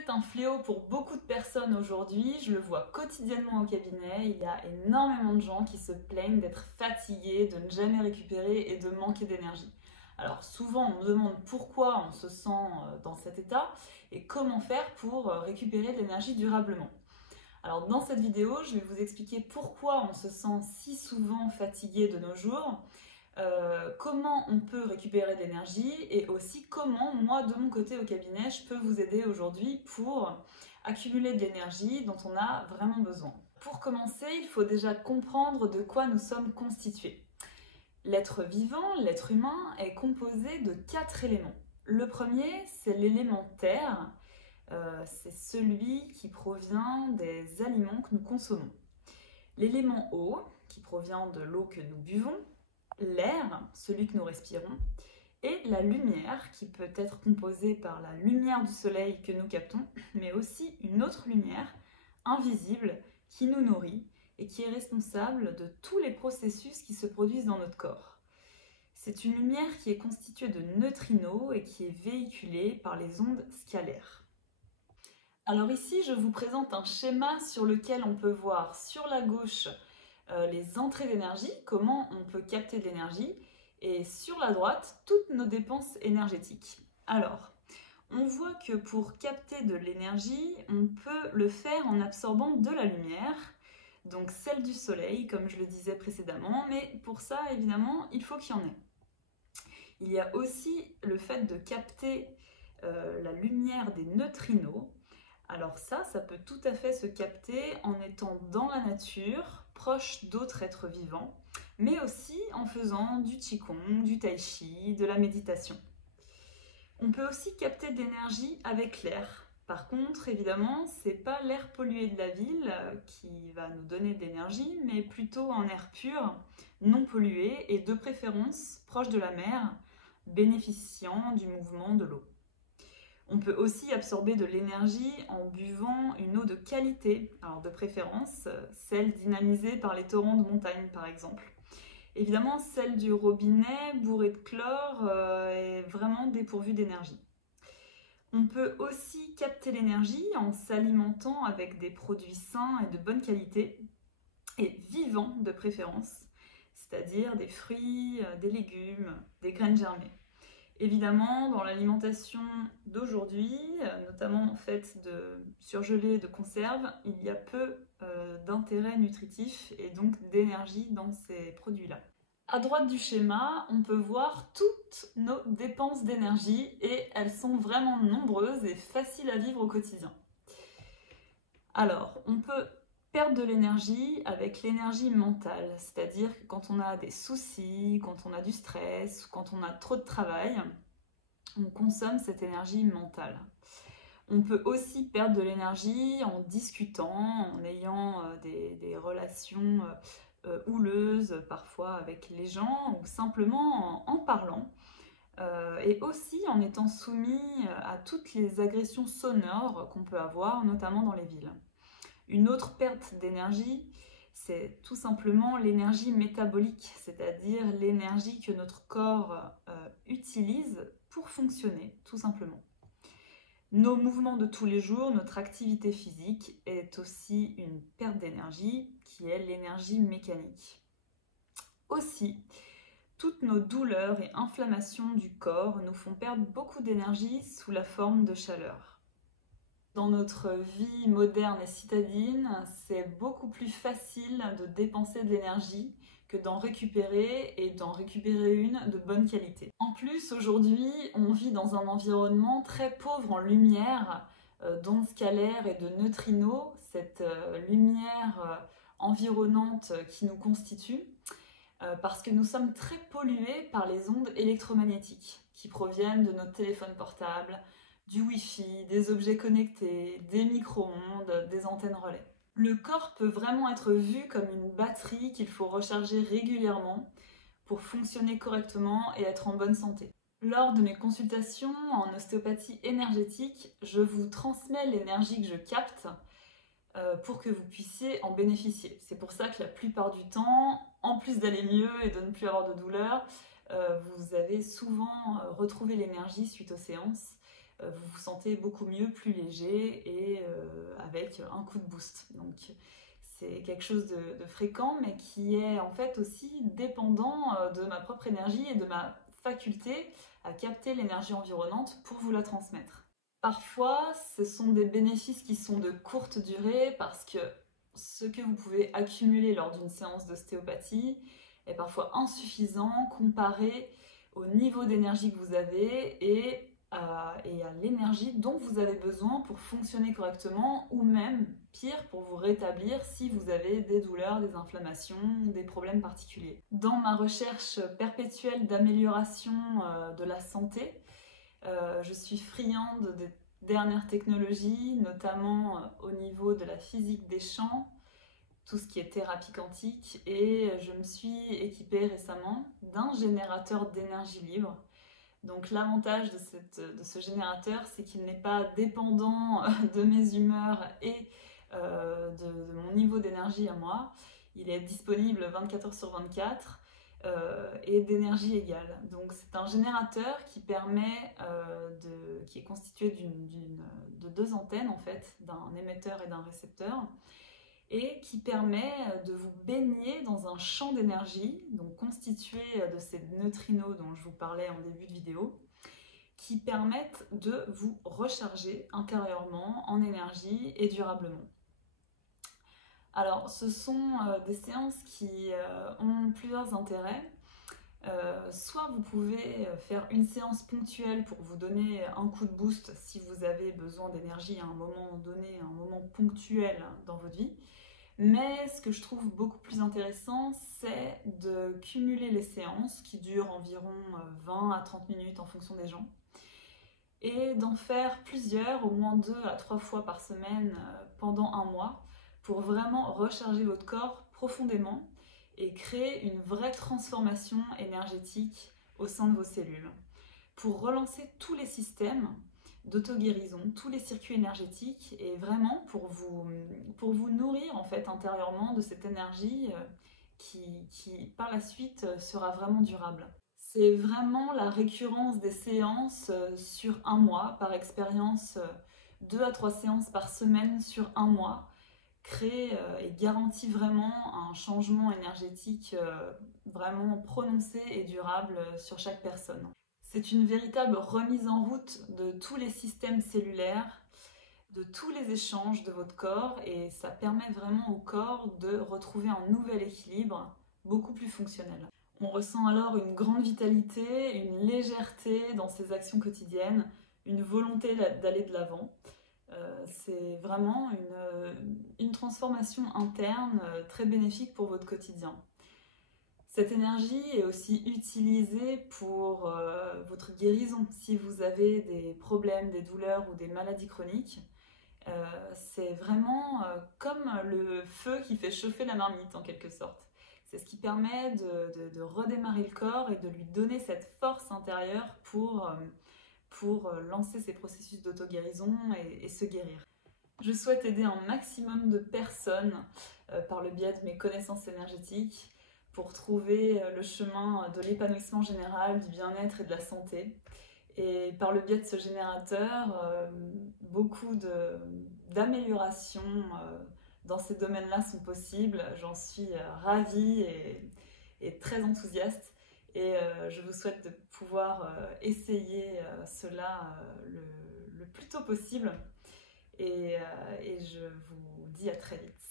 est un fléau pour beaucoup de personnes aujourd'hui, je le vois quotidiennement au cabinet, il y a énormément de gens qui se plaignent d'être fatigués, de ne jamais récupérer et de manquer d'énergie. Alors souvent on me demande pourquoi on se sent dans cet état et comment faire pour récupérer de l'énergie durablement. Alors dans cette vidéo, je vais vous expliquer pourquoi on se sent si souvent fatigué de nos jours, comment on peut récupérer de l'énergie et aussi comment moi de mon côté au cabinet je peux vous aider aujourd'hui pour accumuler de l'énergie dont on a vraiment besoin. Pour commencer, il faut déjà comprendre de quoi nous sommes constitués. L'être vivant, l'être humain, est composé de 4 éléments. Le premier, c'est l'élément terre, c'est celui qui provient des aliments que nous consommons. L'élément eau, qui provient de l'eau que nous buvons, l'air, celui que nous respirons, et la lumière, qui peut être composée par la lumière du soleil que nous captons, mais aussi une autre lumière, invisible, qui nous nourrit et qui est responsable de tous les processus qui se produisent dans notre corps. C'est une lumière qui est constituée de neutrinos et qui est véhiculée par les ondes scalaires. Alors ici, je vous présente un schéma sur lequel on peut voir sur la gauche les entrées d'énergie, comment on peut capter de l'énergie, et sur la droite, toutes nos dépenses énergétiques. Alors, on voit que pour capter de l'énergie, on peut le faire en absorbant de la lumière, donc celle du soleil, comme je le disais précédemment, mais pour ça, évidemment, il faut qu'il y en ait. Il y a aussi le fait de capter la lumière des neutrinos. Alors ça peut tout à fait se capter en étant dans la nature, proche d'autres êtres vivants, mais aussi en faisant du qigong, du tai chi, de la méditation. On peut aussi capter de l'énergie avec l'air. Par contre, évidemment, c'est pas l'air pollué de la ville qui va nous donner de l'énergie, mais plutôt un air pur, non pollué et de préférence proche de la mer, bénéficiant du mouvement de l'eau. On peut aussi absorber de l'énergie en buvant une eau de qualité, alors de préférence celle dynamisée par les torrents de montagne par exemple. Évidemment, celle du robinet bourrée de chlore est vraiment dépourvue d'énergie. On peut aussi capter l'énergie en s'alimentant avec des produits sains et de bonne qualité, et vivants de préférence, c'est-à-dire des fruits, des légumes, des graines germées. Évidemment, dans l'alimentation d'aujourd'hui, notamment faite de surgelés et de conserves, il y a peu d'intérêt nutritif et donc d'énergie dans ces produits-là. À droite du schéma, on peut voir toutes nos dépenses d'énergie et elles sont vraiment nombreuses et faciles à vivre au quotidien. Alors, on peut perdre de l'énergie avec l'énergie mentale, c'est-à-dire que quand on a des soucis, quand on a du stress, quand on a trop de travail, on consomme cette énergie mentale. On peut aussi perdre de l'énergie en discutant, en ayant des relations houleuses parfois avec les gens, ou simplement en parlant, et aussi en étant soumis à toutes les agressions sonores qu'on peut avoir, notamment dans les villes. Une autre perte d'énergie, c'est tout simplement l'énergie métabolique, c'est-à-dire l'énergie que notre corps utilise pour fonctionner, tout simplement. Nos mouvements de tous les jours, notre activité physique est aussi une perte d'énergie qui est l'énergie mécanique. Aussi, toutes nos douleurs et inflammations du corps nous font perdre beaucoup d'énergie sous la forme de chaleur. Dans notre vie moderne et citadine, c'est beaucoup plus facile de dépenser de l'énergie que d'en récupérer et d'en récupérer une de bonne qualité. En plus, aujourd'hui, on vit dans un environnement très pauvre en lumière, d'ondes scalaires et de neutrinos, cette lumière environnante qui nous constitue, parce que nous sommes très pollués par les ondes électromagnétiques qui proviennent de notre téléphone portable, du Wi-Fi, des objets connectés, des micro-ondes, des antennes relais. Le corps peut vraiment être vu comme une batterie qu'il faut recharger régulièrement pour fonctionner correctement et être en bonne santé. Lors de mes consultations en ostéopathie énergétique, je vous transmets l'énergie que je capte pour que vous puissiez en bénéficier. C'est pour ça que la plupart du temps, en plus d'aller mieux et de ne plus avoir de douleur, vous avez souvent retrouvé l'énergie suite aux séances. vous vous sentez beaucoup mieux, plus léger et avec un coup de boost. Donc c'est quelque chose de fréquent, mais qui est en fait aussi dépendant de ma propre énergie et de ma faculté à capter l'énergie environnante pour vous la transmettre. Parfois, ce sont des bénéfices qui sont de courte durée parce que ce que vous pouvez accumuler lors d'une séance d'ostéopathie est parfois insuffisant comparé au niveau d'énergie que vous avez et à l'énergie dont vous avez besoin pour fonctionner correctement ou même, pire, pour vous rétablir si vous avez des douleurs, des inflammations, des problèmes particuliers. Dans ma recherche perpétuelle d'amélioration de la santé, je suis friande des dernières technologies, notamment au niveau de la physique des champs, tout ce qui est thérapie quantique, et je me suis équipée récemment d'un générateur d'énergie libre. Donc l'avantage de ce générateur, c'est qu'il n'est pas dépendant de mes humeurs et de mon niveau d'énergie à moi. Il est disponible 24 heures sur 24 et d'énergie égale. Donc c'est un générateur qui permet, qui est constitué de deux antennes en fait, d'un émetteur et d'un récepteur, et qui permet de vous baigner dans un champ d'énergie, donc constitué de ces neutrinos dont je vous parlais en début de vidéo, qui permettent de vous recharger intérieurement en énergie et durablement. Alors, ce sont des séances qui ont plusieurs intérêts. Soit vous pouvez faire une séance ponctuelle pour vous donner un coup de boost si vous avez besoin d'énergie à un moment donné, un moment ponctuel dans votre vie. Mais ce que je trouve beaucoup plus intéressant, c'est de cumuler les séances qui durent environ 20 à 30 minutes en fonction des gens et d'en faire plusieurs, au moins 2 à 3 fois par semaine pendant un mois pour vraiment recharger votre corps profondément et créer une vraie transformation énergétique au sein de vos cellules pour relancer tous les systèmes d'auto-guérison, tous les circuits énergétiques et vraiment pour vous nourrir en fait intérieurement de cette énergie qui par la suite sera vraiment durable. C'est vraiment la récurrence des séances sur un mois, par expérience 2 à 3 séances par semaine sur un mois, crée et garantit vraiment un changement énergétique vraiment prononcé et durable sur chaque personne. C'est une véritable remise en route de tous les systèmes cellulaires, de tous les échanges de votre corps et ça permet vraiment au corps de retrouver un nouvel équilibre beaucoup plus fonctionnel. On ressent alors une grande vitalité, une légèreté dans ses actions quotidiennes, une volonté d'aller de l'avant. C'est vraiment une transformation interne très bénéfique pour votre quotidien. Cette énergie est aussi utilisée pour votre guérison. Si vous avez des problèmes, des douleurs ou des maladies chroniques, c'est vraiment comme le feu qui fait chauffer la marmite en quelque sorte. C'est ce qui permet de redémarrer le corps et de lui donner cette force intérieure pour lancer ces processus d'auto-guérison et se guérir. Je souhaite aider un maximum de personnes par le biais de mes connaissances énergétiques pour trouver le chemin de l'épanouissement général, du bien-être et de la santé. Et par le biais de ce générateur, beaucoup d'améliorations dans ces domaines-là sont possibles. J'en suis ravie et très enthousiaste. Et je vous souhaite de pouvoir essayer cela le plus tôt possible. Et je vous dis à très vite.